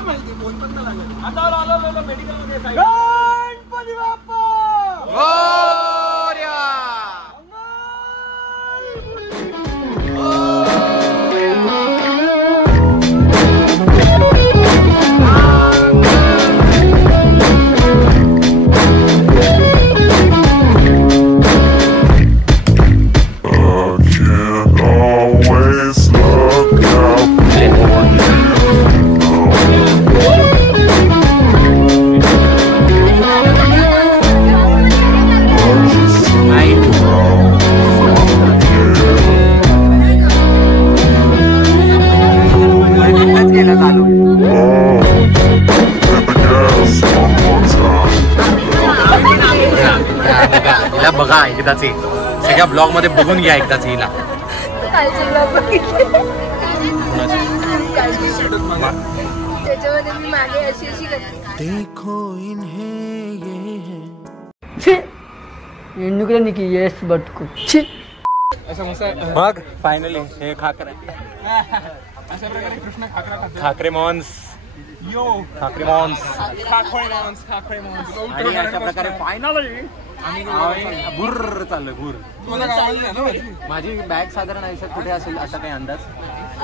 काय माहिती फोन पण नाही लागला. आता आलो मेडिकल मध्ये. गणपती बाप्पा मोरया. बघा एकदाच सगळ्या ब्लॉग मध्ये बघून घ्या एकदाच हिला. त्याच्यामध्ये मी मागे अशी अशी करते. देखो इन्हें निकी येस बटकू मग फायनली हे खाकरे अशा प्रकारे कृष्ण खाकरा खातो. खाकरे मॉन्स खाकरे मॉन्स आणि अशा प्रकारे फायनली गुर्र चाललोय गुर. माझी बॅग साधारण आयुष्यात कुठे असेल असा काही अंदाज.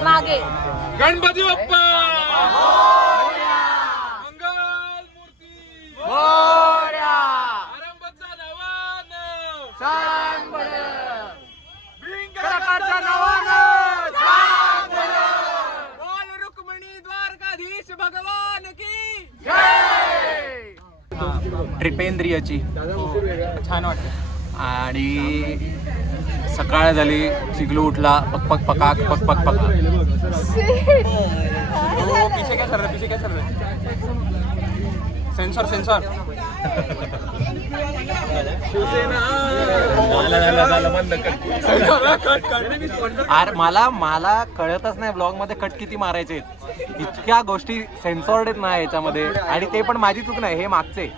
मागे गणपती बाप्पा मंगल मूर्ती आरंभाचा बोल रुक्मिणी द्वारकाधीश भगवान की ट्रिपेंद्रियाची छान वाटतं. आणि सकाळ झाली चिगलू उठला पक पकाक पक पक पकाक. पीछे क्या चल रहा है? सेंसर अरे मला कळतच नाही ब्लॉग मध्ये कट किती मारायचे. इतक्या गोष्टी सेन्सॉर्ड नाही याच्यामध्ये. आणि ते पण माझी चूक नाही, हे मागचे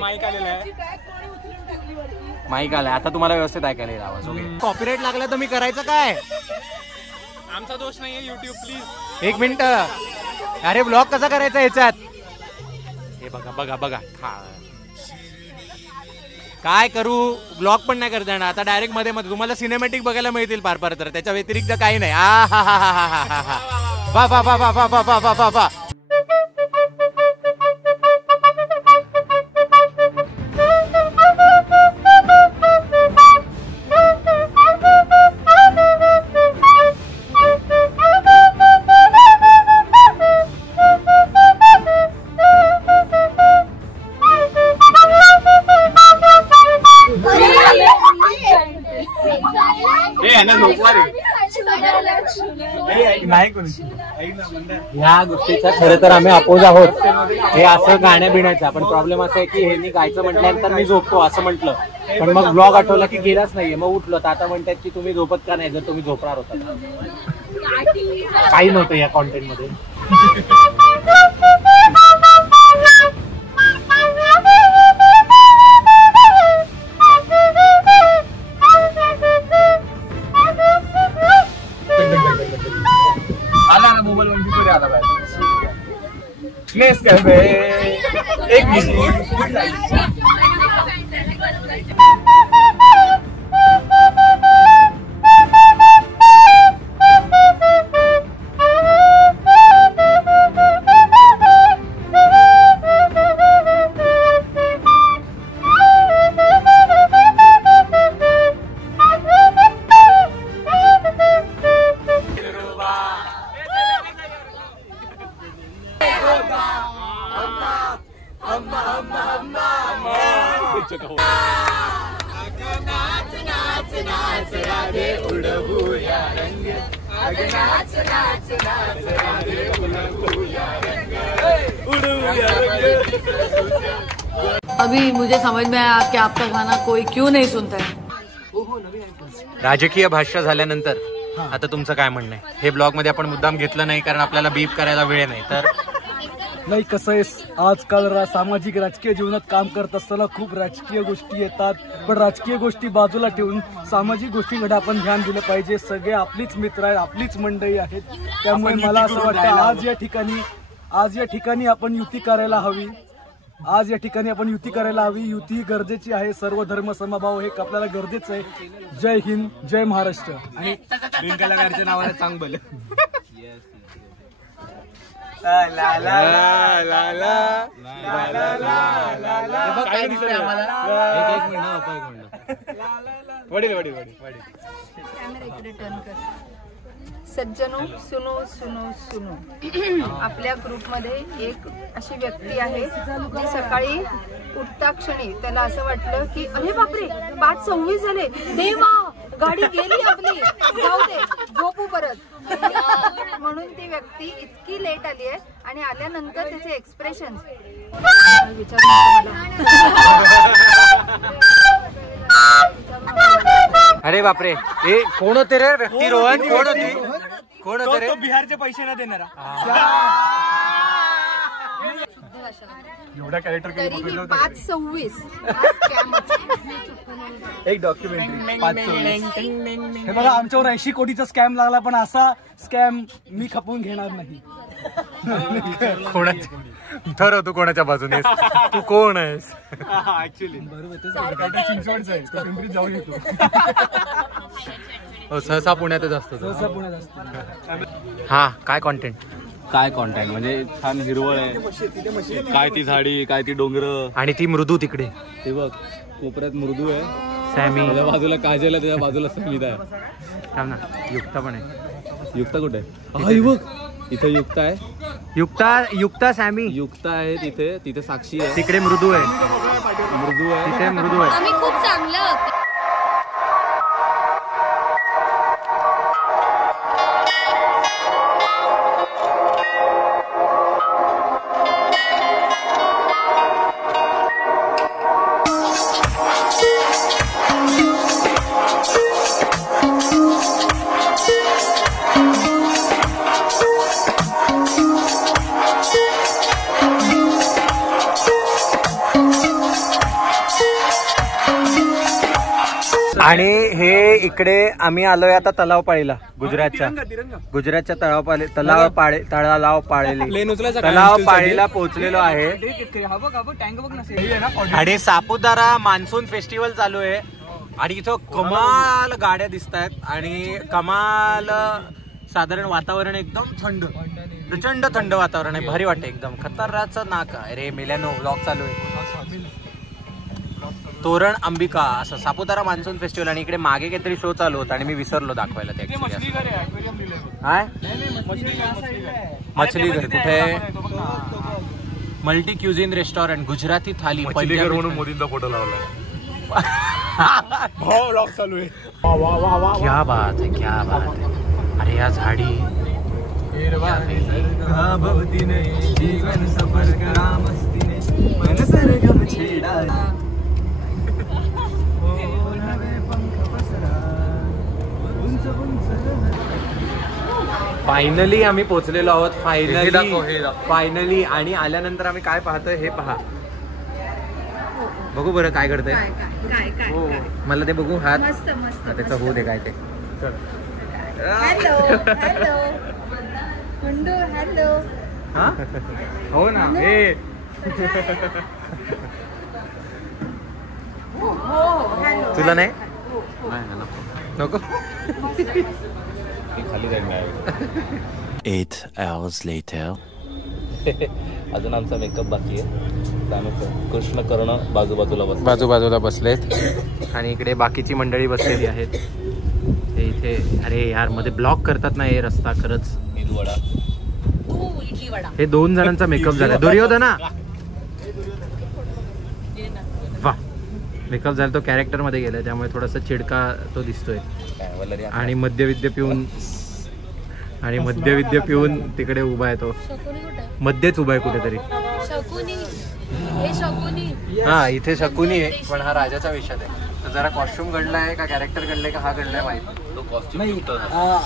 माईक आलेला आहे. माईक आलाय आता तुम्हाला व्यवस्थित ऐकायला येईल आवाज. कॉपीराइट लागला तर मी करायचं काय? आमचा दोष नाहीये. YouTube please. एक मिनिट. अरे ब्लॉग कसा करायचा याच्यात? हे बघा काय करू? ब्लॉग पण नाही करता येणार आता. डायरेक्ट मध्ये तुम्हाला सिनेमॅटिक बघायला मिळतील फार तर त्याच्या व्यतिरिक्त काही नाही. वा वा वा वा वा वा वा वा वा. ह्या गोष्टीचा खरं तर आम्ही अपोज आहोत. हे असं गाण्या बिण्याचा पण प्रॉब्लेम असा आहे की हे मी गायचं म्हटल्यानंतर मी झोपतो असं म्हटलं. पण मग ब्लॉग आठवला की गेलाच नाहीये. मग उठलो तर आता म्हणतात की तुम्ही झोपत का नाही जर तुम्ही झोपणार होता. काही नव्हतं या कॉन्टेंट मध्ये. एक अभी मुझे समझ में आया कि आपका गाना कोई क्यों नहीं सुनता है. राजकीय भाष्य झाल्यानंतर आता तुमचं काय म्हणणं आहे? हे ब्लॉग मध्ये आपण मुद्दाम घेतलं नाही कारण आपल्याला बीप करायला वेळ नाही. तर नाही कसं आहे आजकाल सामाजिक राजकीय जीवनात काम करत असताना खूप राजकीय गोष्टी येतात. पण राजकीय गोष्टी बाजूला ठेवून सामाजिक गोष्टींकडे आपण ध्यान दिलं पाहिजे. सगळे आपलीच मित्र आहेत, आपलीच मंडळी आहेत. त्यामुळे मला असं वाटतं आज या ठिकाणी आज या ठिकाणी आपण युती करायला हवी. युती गरजेची आहे. सर्व धर्म समभाव हे आपल्याला गरजेचं आहे. जय हिंद, जय महाराष्ट्र. आणि कलाकारच्या नावाला चांग बोल. सज्जनो सुनो सुनो सुनो. आपल्या ग्रुपमध्ये एक अशी व्यक्ती आहे जी सकाळी उठता क्षणी त्याला असं वाटलं की अरे बापरे 5:26 झाले, देवा गाडी गेली आपली, जाऊ दे झोपू परत. म्हणून ती व्यक्ती इतकी लेट आली आहे आणि आल्यानंतर त्याचे एक्सप्रेशन अरे बापरे, हे कोण होते रे व्यक्ती? रोहन कोण होते रे? बिहारचे पैसे न देणारा. एवढा कॅरेक्टर तरीही 5:26 एक डॉक्युमेंटरी. हे बघा, आमच्यावर 80 कोटीचा स्कॅम लागला, पण असा स्कॅम मी खपवून घेणार नाही. ठरव तू कोणाच्या बाजूने, तू कोण आहेस? ऍक्च्युली चिंचवडचा आहे, तो पिंपरीत जाऊ येतो. सहसा पुण्यातच असतो. सहसा पुण्यात असतो. हा, काय कॉन्टेंट म्हणजे छान हिरवळ आहे, काय ती झाडी, काय ती डोंगर, आणि ती मृदू तिकडे. ते बघ कोपऱ्यात मृदू आहे, सॅमी त्याच्या बाजूला काजल आहे, त्याच्या बाजूला संगीता आहे. थांब ना, युक्ता पण आहे. युक्ता कुठे आहे? हा बघ, इथे युक्ता आहे. युक्ता सॅमी युक्ता आहे तिथे साक्षी आहे, तिकडे मृदू आहे. तिथे मृदू आहे. आम्ही खूप चांगलं होतो. आणि हे इकडे आम्ही आलोय आता तलाव पाळीला, गुजरातच्या तलाव पाळीला पोहोचलेलो आहे. आणि सापुतारा मान्सून फेस्टिवल चालू आहे आणि इथं कमाल गाड्या दिसत आहेत आणि कमाल साधारण वातावरण एकदम थंड, प्रचंड थंड वातावरण आहे. भारी वाटतं एकदम. खतराचं नाक. अरे मेल्यानो व्लॉग चालू आहे. तोरण अंबिका असं सापुतारा मान्सून फेस्टिवल. आणि इकडे मागे काहीतरी शो चालू होता आणि मी विसरलो दाखवायला ते. काय मछली घर कुठे? मल्टी क्युझिन रेस्टॉरंट, गुजराती थाली. म्हणून मोदींचा फोटो लावलाय. व्लॉग चालू आहे. क्या बात है, क्या बात है. अरे या झाडी जीवन सफर करा मस्तीने, मन सरगम छेडा. फायनली आम्ही पोहोचलेलो आहोत. फायनली. आणि आल्यानंतर आम्ही काय पाहतोय हे पहा. बघू बरं काय करतंय. मला ते बघू. हात त्याचा होऊ दे काय ते. Hello hello hello. हा हो ना. हे तुला नाही नको. खाली जाईल. 8 hours later. अजून आमचा मेकअप बाकी आहे. कृष्ण कर्ण बाजूबाजूला बसलेत आणि इकडे बाकीची मंडळी बसलेली आहेत. हे इथे अरे यार मध्ये ब्लॉक करतात ना हे रस्ता. खरंच मेदूवडा, हे 2 जणांचा मेकअप झाला. दुर्योधना वा, मेकअप झाला. तो कॅरेक्टर मध्ये गेलाय त्यामुळे थोडासा चिडका तो दिसतोय. आणि मद्यविद्य पिऊन तिकडे उभा आहे. तो मध्येच उभा आहे कुठेतरी. हा इथे शकुनी आहे, पण हा राजाचा वेशात आहे. तर जरा कॉस्ट्युम घडलाय का कॅरेक्टर घडलंय का हा घडलाय माहित नाही.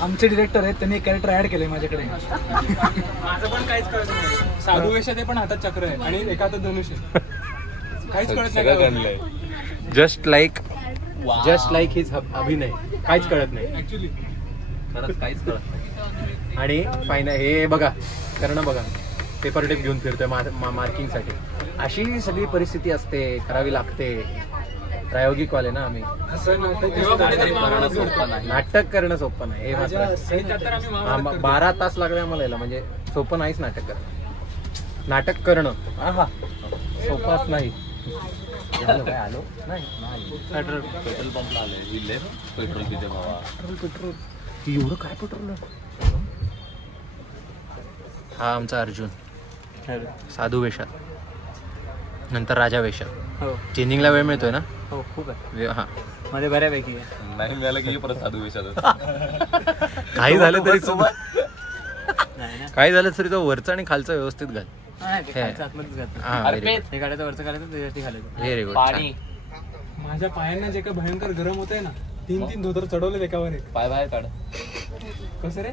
आमचे डिरेक्टर आहेत, त्यांनी कॅरेक्टर ऍड केलंय माझ्याकडे. माझं पण काहीच कळत नाही. साधू वेशात आहे पण हातात चक्र आहे आणि एका हातात धनुष आहे. काहीच कळत नाही. जस्ट लाईक हिज अभिनय. काहीच कळत नाही ऍक्च्युली. खरंच काहीच कळत नाही. आणि फायनल हे बघा करणं बघा. पेपर टेप घेऊन फिरतोय मार्किंगसाठी. अशी सगळी परिस्थिती असते, करावी लागते. प्रायोगिक वाले ना आम्ही. नाटक करणं सोपं नाही हे मात्र. 12 तास लागले आम्हाला याला, म्हणजे सोपं नाहीच नाटक करणं. नाटक करणं सोपंच नाही. आलो नाही पेट्रोल पंपला आले पेट्रोल किती भावा. पेट्रोल एवढं काय पेट्रोल. हा आमचा अर्जुन साधू वेशात, नंतर राजा वेशात. चेंजिंगला वेळ मिळतोय ना. हो खूप आहे. हा मध्ये बऱ्यापैकी नाही मिळालं की परत साधू वेशात. काही झालं तरी काही झालं तरी तो वरचा आणि खालचा व्यवस्थित घाल. गाड्याचं वरचं करायचं त्याच्यासाठी घालायचं. Very good. पाणी माझ्या पायांना जे काय भयंकर गरम होत आहे ना, 3 धोतर चढवले एकावर एक. पाय बाहेर काढ. कसं रे.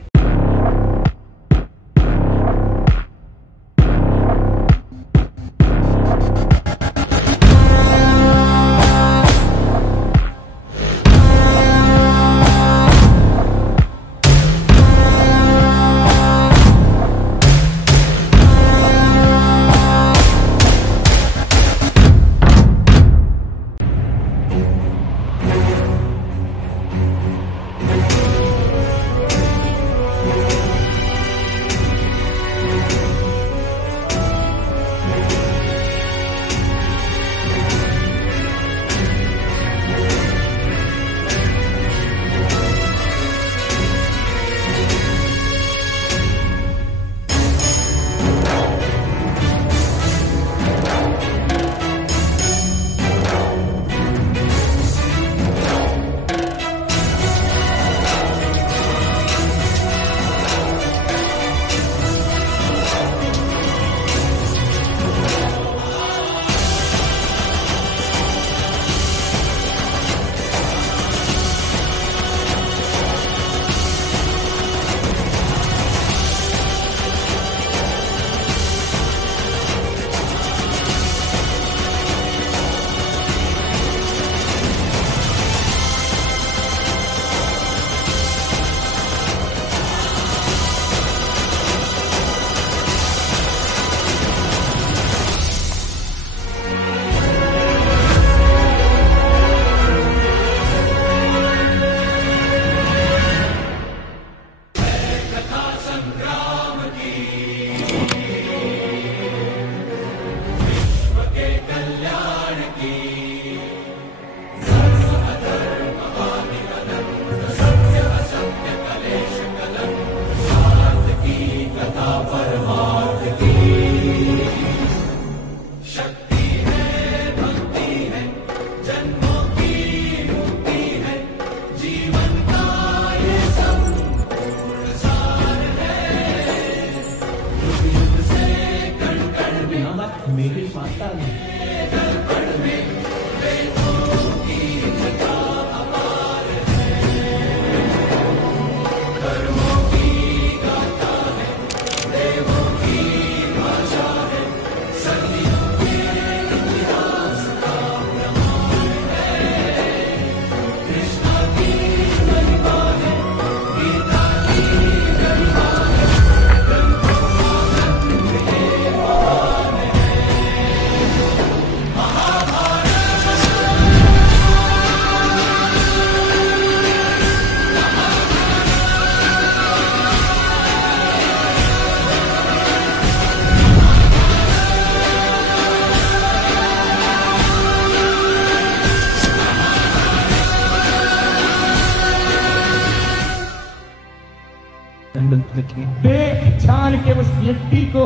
पहचान के उस व्यक्ति को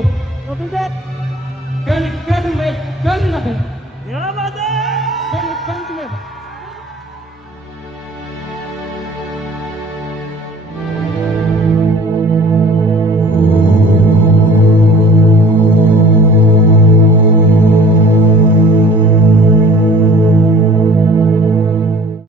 कल कल में कल नहीं